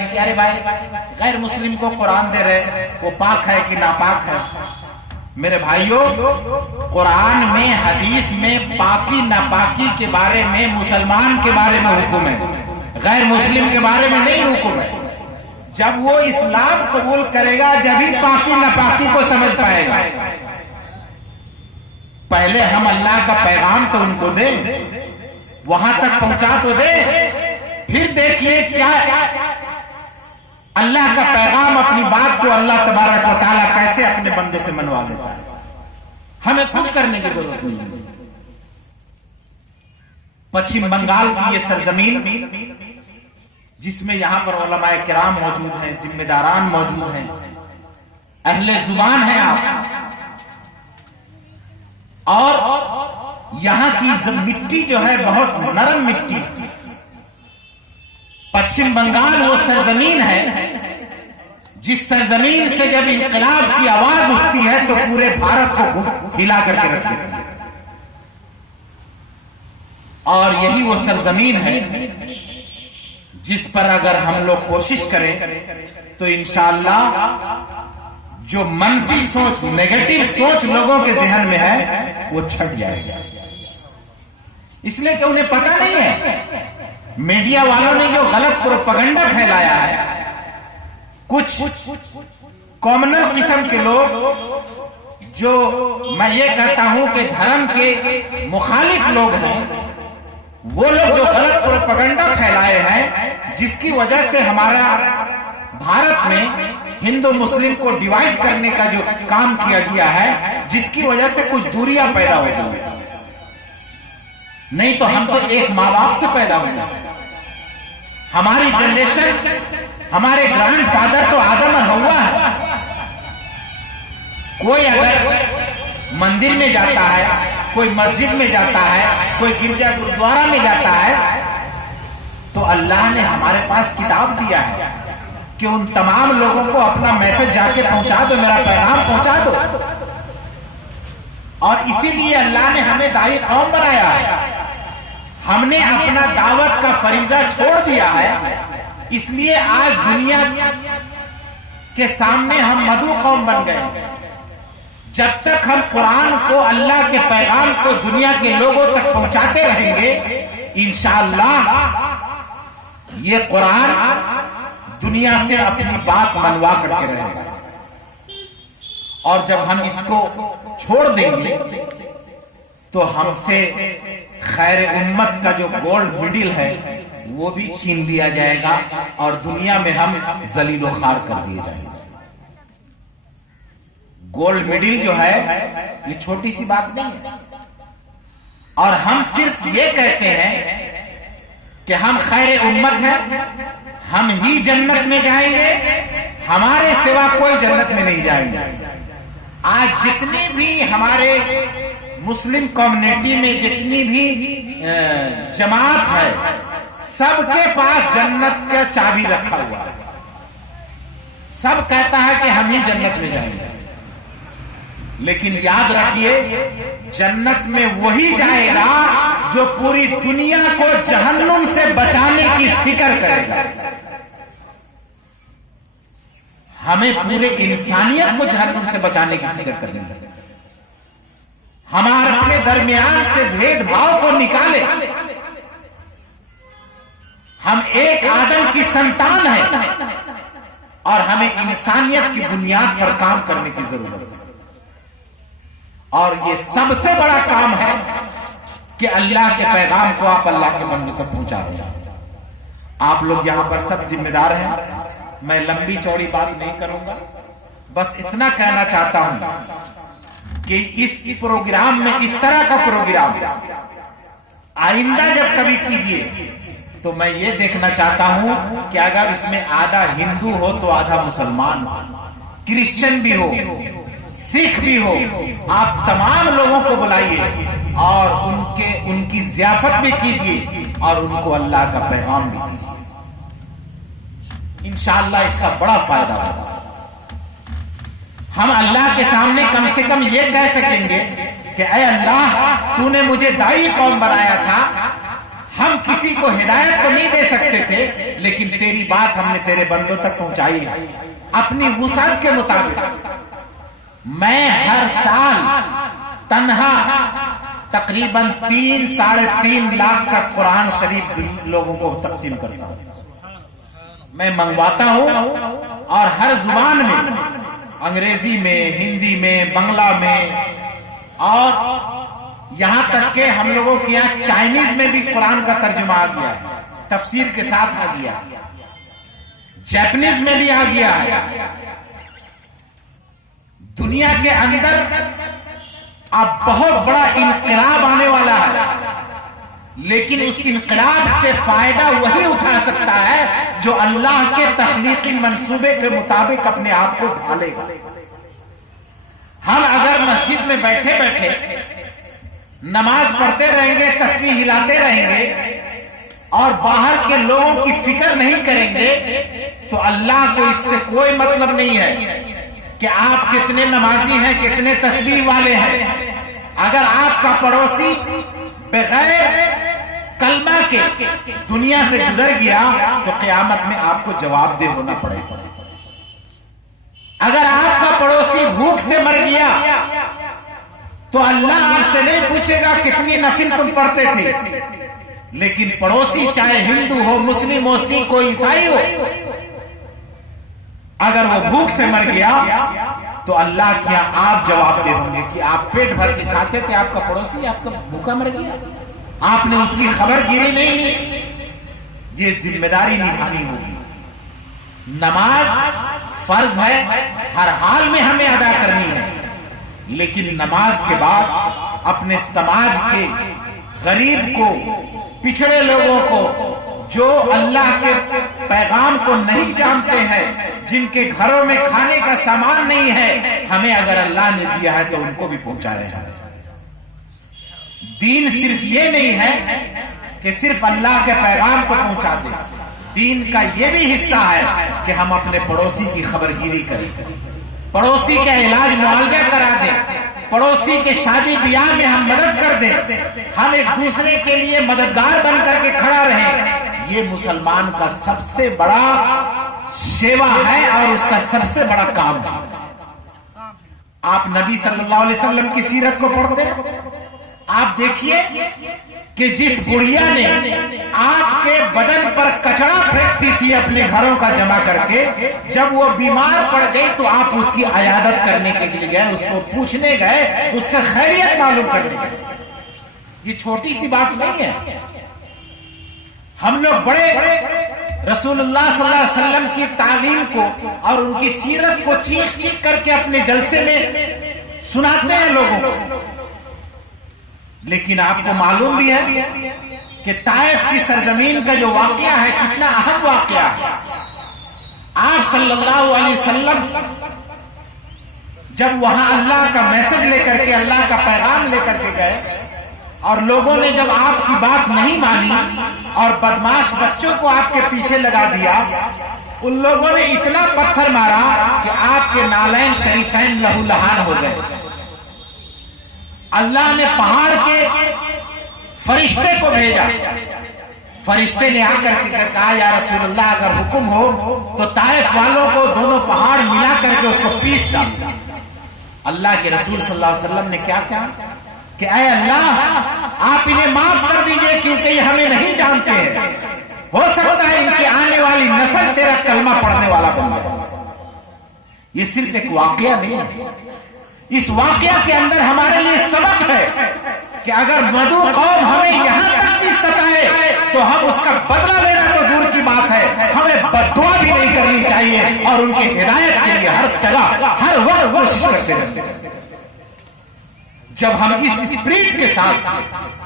ہیں کہ ارے بھائی غیر مسلم کو قرآن دے رہے، وہ پاک ہے کہ ناپاک ہے؟ میرے بھائیوں، قرآن میں حدیث میں پاکی ناپاکی کے بارے میں مسلمان کے بارے میں حکم ہے، غیر مسلم کے بارے میں نہیں حکم ہے۔ جب وہ اسلام قبول کرے گا جبھی پاکی ناپاکی کو سمجھ پائے گا۔ پہلے ہم اللہ کا پیغام تو ان کو دیں، وہاں تک پہنچا تو دے، پھر دیکھیے کیا اللہ کا پیغام اپنی بات کو اللہ تبارک و تعالیٰ کیسے اپنے بندوں سے منوا لیتا ہے۔ ہمیں کچھ کرنے کی ضرورت نہیں ہے۔ پچھم بنگال کی یہ سرزمین جس میں یہاں پر علماء کرام موجود ہیں، ذمہ داران موجود ہیں، اہل زبان ہیں آپ، اور یہاں کی مٹی جو ہے بہت نرم مٹی۔ پچھم بنگال وہ سرزمین ہے جس سرزمین سے جب انقلاب کی آواز اٹھتی ہے تو پورے بھارت کو ہلا کر کے رکھ دیتی ہے، اور یہی وہ سرزمین ہے جس پر اگر ہم لوگ کوشش کریں تو انشاءاللہ جو منفی سوچ، نیگیٹو سوچ لوگوں کے ذہن میں ہے وہ چھٹ جائے گا۔ اس لیے کہ انہیں پتہ نہیں ہے، میڈیا والوں نے جو غلط پروپیگنڈا پھیلایا ہے، کچھ کامنل قسم کے لوگ جو میں یہ کہتا ہوں کہ دھرم کے مخالف لوگ ہیں، وہ لوگ جو غلط پروپیگنڈا پھیلائے ہیں، جس کی وجہ سے ہمارا بھارت میں ہندو مسلم کو ڈیوائیڈ کرنے کا جو کام کیا گیا ہے، جس کی وجہ سے کچھ دوریاں پیدا ہو گئی۔ نہیں تو ہم تو ایک ماں باپ سے پیدا ہوئے، ہماری جنریشن، ہمارے گرینڈ فادر تو آدم اور حوا ہے۔ کوئی اگر مندر میں جاتا ہے، کوئی مسجد میں جاتا ہے، کوئی گرجا گرودوارا میں جاتا ہے، تو اللہ نے ہمارے پاس کتاب دیا ہے کہ ان تمام لوگوں کو اپنا میسج جا کے پہنچا دو، میرا پیغام پہنچا دو۔ اور اسی لیے اللہ نے ہمیں داعی قوم بنایا ہے، ہم نے اپنا دعوت کا فریضہ چھوڑ دیا ہے، اس لیے آج دنیا کے سامنے ہم مدعو قوم بن گئے۔ جب تک ہم قرآن کو، اللہ کے پیغام کو دنیا کے لوگوں تک پہنچاتے رہیں گے، انشاءاللہ یہ قرآن دنیا سے اپنی بات منوا کر کے رہے گا۔ اور جب ہم اس کو چھوڑ دیں گے تو ہم سے خیر امت کا جو گولڈ میڈل ہے وہ بھی چھین لیا جائے گا، اور دنیا میں ہم ذلیل و خوار کر دیے جائیں گے۔ گولڈ میڈل جو ہے یہ چھوٹی سی بات نہیں ہے، اور ہم صرف یہ کہتے ہیں کہ ہم خیر امت ہیں، ہم ہی جنت میں جائیں گے، ہمارے سوا کوئی جنت میں نہیں جائیں گے۔ آج جتنی بھی ہمارے مسلم کمیونٹی میں جتنی بھی جماعت ہے، سب کے پاس جنت کا چابی رکھا ہوا ہے، سب کہتا ہے کہ ہم ہی جنت میں جائیں گے، لیکن یاد رکھیے جنت میں وہی جائے گا جو پوری دنیا کو جہنم سے بچانے کی فکر کرے گا۔ ہمیں پورے انسانیت کو جہنم سے بچانے کی فکر کرنی ہے، ہمارے اپنے درمیان سے بھید بھاؤ کو نکالے۔ ہم ایک آدم کی سنتان ہیں اور ہمیں انسانیت کی بنیاد پر کام کرنے کی ضرورت ہے، اور یہ سب سے بڑا کام ہے کہ اللہ کے پیغام کو آپ اللہ کے بندوں تک پہنچا دیں۔ آپ لوگ یہاں پر سب ذمہ دار ہیں، میں لمبی چوڑی بات نہیں کروں گا، بس اتنا کہنا چاہتا ہوں کہ اس پروگرام میں، اس طرح کا پروگرام آئندہ جب کبھی کیجئے تو میں یہ دیکھنا چاہتا ہوں کہ اگر اس میں آدھا ہندو ہو تو آدھا مسلمان ہو، کرسچن بھی ہو، سکھ بھی ہو، آپ تمام لوگوں کو بلائیے اور ان کی ضیافت بھی کیجیے اور ان کو اللہ کا پیغام بھی دیجیے۔ انشاءاللہ اس کا بڑا فائدہ ہوگا۔ ہم اللہ کے سامنے کم سے کم یہ کہہ سکیں گے کہ اے اللہ، تو نے مجھے داعی قوم بنایا تھا، ہم کسی کو ہدایت تو نہیں دے سکتے تھے، لیکن تیری بات ہم نے تیرے بندوں تک پہنچائی ہے اپنی وسعت کے مطابق۔ میں ہر سال تنہا تقریباً 3-3.5 لاکھ کا قرآن شریف لوگوں کو تقسیم کرتا ہوں، میں منگواتا ہوں، اور ہر زبان میں، انگریزی میں، ہندی میں، بنگلہ میں، اور یہاں تک کہ ہم لوگوں کے یہاں چائنیز میں بھی قرآن کا ترجمہ آ گیا ہے، تفسیر کے ساتھ آ گیا، جاپنیز میں بھی آ گیا ہے۔ دنیا کے اندر اب بہت بڑا انقلاب آنے والا ہے، لیکن اس انقلاب سے فائدہ وہی اٹھا سکتا ہے جو اللہ کے تخلیقی منصوبے کے مطابق اپنے آپ کو ڈھالے گا۔ ہم اگر مسجد میں بیٹھے بیٹھے نماز پڑھتے رہیں گے، تسبیح ہلاتے رہیں گے، اور باہر کے لوگوں کی فکر نہیں کریں گے، تو اللہ کو اس سے کوئی مطلب نہیں ہے کہ آپ کتنے نمازی ہیں، کتنے تسبیح والے ہیں۔ اگر آپ کا پڑوسی بغیر کلمہ کے دنیا سے گزر گیا تو قیامت میں آپ کو جواب دہ ہونا پڑے گا۔ اگر آپ کا پڑوسی بھوک سے مر گیا تو اللہ آپ سے نہیں پوچھے گا کتنی نفل تم پڑھتے تھے، لیکن پڑوسی چاہے ہندو ہو، مسلم ہو، سکھ ہو، عیسائی ہو، اگر وہ بھوک سے مر گیا تو اللہ کے یہاں آپ جواب دے ہوں گے کہ آپ پیٹ بھر کے کھاتے تھے، آپ کا پڑوسی آپ کا بھوکا مر گیا، آپ نے اس کی خبر گیری نہیں لی۔ یہ ذمہ داری نبھانی ہوگی۔ نماز فرض ہے، ہر حال میں ہمیں ادا کرنی ہے، لیکن نماز کے بعد اپنے سماج کے غریب کو، پچھڑے لوگوں کو، جو اللہ کے پیغام کو نہیں جانتے ہیں، جن کے گھروں میں کھانے کا سامان نہیں ہے، ہمیں اگر اللہ نے دیا ہے تو ان کو بھی پہنچایا جائے۔ دین صرف یہ نہیں ہے کہ صرف اللہ کے پیغام کو پہنچا دیں، دین کا یہ بھی حصہ ہے کہ ہم اپنے پڑوسی کی خبر گیری کریں، پڑوسی کا علاج معالجہ کرا دیں، پڑوسی کے شادی بیاہ میں ہم مدد کر دیں، ہم ایک دوسرے کے لیے مددگار بن کر کے کھڑا رہیں۔ یہ مسلمان کا سب سے بڑا سیوا ہے اور اس کا سب سے بڑا کام ہے۔ آپ نبی صلی اللہ علیہ وسلم کی سیرت کو پڑھتے ہیں، آپ دیکھیے کہ جس بڑھیا نے آپ کے بدن پر کچرا پھینکتی تھی اپنے گھروں کا جمع کر کے، جب وہ بیمار پڑ گئی تو آپ اس کی عیادت کرنے کے لیے گئے، اس کو پوچھنے گئے، اس کا خیریت معلوم کرنے گئے۔ یہ چھوٹی سی بات نہیں ہے۔ ہم لوگ بڑے رسول اللہ صلی اللہ علیہ وسلم کی تعلیم کو اور ان کی سیرت کو چیخ چیخ کر کے اپنے جلسے میں سناتے ہیں لوگوں کو، لیکن آپ کو معلوم بھی ہے کہ طائف کی سرزمین کا جو واقعہ ہے کتنا اہم واقعہ ہے۔ آپ صلی اللہ علیہ وسلم جب وہاں اللہ کا میسج لے کر کے، اللہ کا پیغام لے کر کے گئے، اور لوگوں نے جب آپ کی بات نہیں مانی اور بدماش بچوں کو آپ کے پیچھے لگا دیا، ان لوگوں نے اتنا پتھر مارا کہ آپ کے نالین شریفین لہو لہان ہو گئے۔ اللہ نے پہاڑ کے فرشتے کو بھیجا، فرشتے نے آ کر کے کہا یا رسول اللہ اگر حکم ہو تو طائف والوں کو دونوں پہاڑ ملا کر کے اس کو پیس ڈال۔ اللہ کے رسول صلی اللہ علیہ وسلم نے کیا کہا کہ اے اللہ آپ انہیں معاف کر دیجئے کیونکہ یہ ہمیں نہیں جانتے ہیں، ہو سکتا ہے ان کی آنے والی نسل تیرا کلمہ پڑھنے والا بن جائے۔ یہ صرف ایک واقعہ نہیں ہے، اس واقعہ کے اندر ہمارے لیے سبق ہے کہ اگر مدعو قوم ہمیں یہاں تک بھی ستائے تو ہم اس کا بدلہ لینا تو دور کی بات ہے، ہمیں بددعا بھی نہیں کرنی چاہیے اور ان کی ہدایت کے لیے ہر جگہ ہر وقت کوشش کرتے رہتے ہیں۔ جب ہم اس اسپرٹ کے ساتھ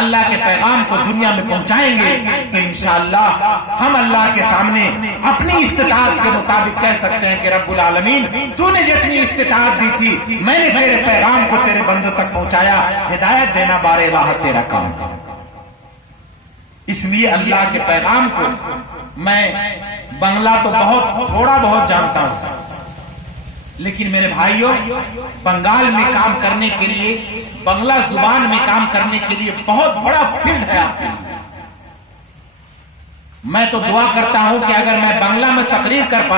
اللہ کے پیغام کو دنیا میں پہنچائیں گے تو انشاءاللہ ہم اللہ کے سامنے اپنی استطاعت کے مطابق کہہ سکتے ہیں کہ رب العالمین تو نے جتنی استطاعت دی تھی میں نے تیرے پیغام کو تیرے بندوں تک پہنچایا، ہدایت دینا بار راحت تیرا کام تھا۔ اس لیے اللہ کے پیغام کو میں بنگلہ تو بہت تھوڑا بہت جانتا ہوں، لیکن میرے بھائیوں بنگال میں کام کرنے کے لیے، بنگلہ زبان میں کام کرنے کے لیے بہت بڑا فیلڈ ہے آپ کے لیے۔ میں تو دعا کرتا ہوں کہ اگر میں بنگلہ میں تقریر کر پا